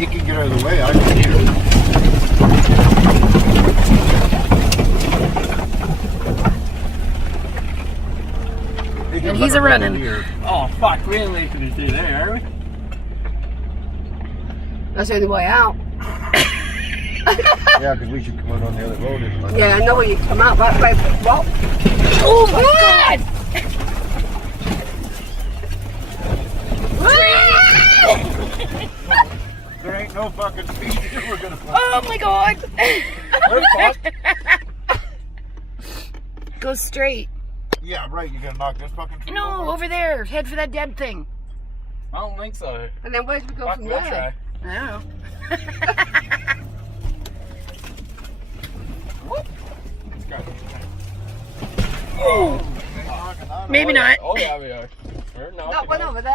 He can get out of the way. I can hear him. And he's a running. Oh fuck, we ain't making it through there, are we? That's the only way out. Yeah, because we should come out on the other road. Yeah, I know where you come out, but what? Oh my god! There ain't no fucking speed we're gonna find. Oh my god! We're fucked. Go straight. Yeah, right. You gotta knock this fucking tree No, over. over there. Head for that dead thing. I don't think so. And then where do we go Fuck, from we'll there? try. I don't know. Let's go. Oh, maybe not. Oh yeah, we are. We're That knocking one it. over there.